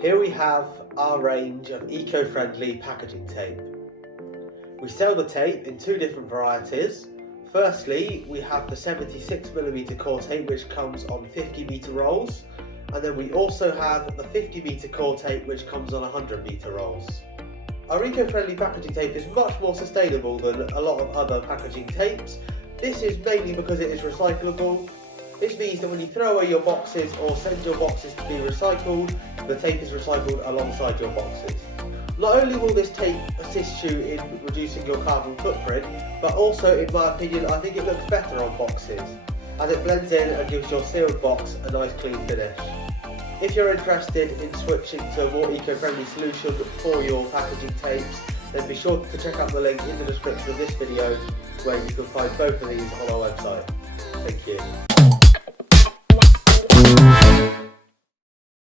Here we have our range of eco-friendly packaging tape. We sell the tape in two different varieties. Firstly, we have the 76mm core tape which comes on 50m rolls, and then we also have the 50m core tape which comes on 100m rolls. Our eco-friendly packaging tape is much more sustainable than a lot of other packaging tapes. This is mainly because it is recyclable. This means that when you throw away your boxes or send your boxes to be recycled, the tape is recycled alongside your boxes. Not only will this tape assist you in reducing your carbon footprint, but also, in my opinion, I think it looks better on boxes, as it blends in and gives your sealed box a nice clean finish. If you're interested in switching to a more eco-friendly solution for your packaging tapes, then be sure to check out the link in the description of this video where you can find both of these on our website. Thank you.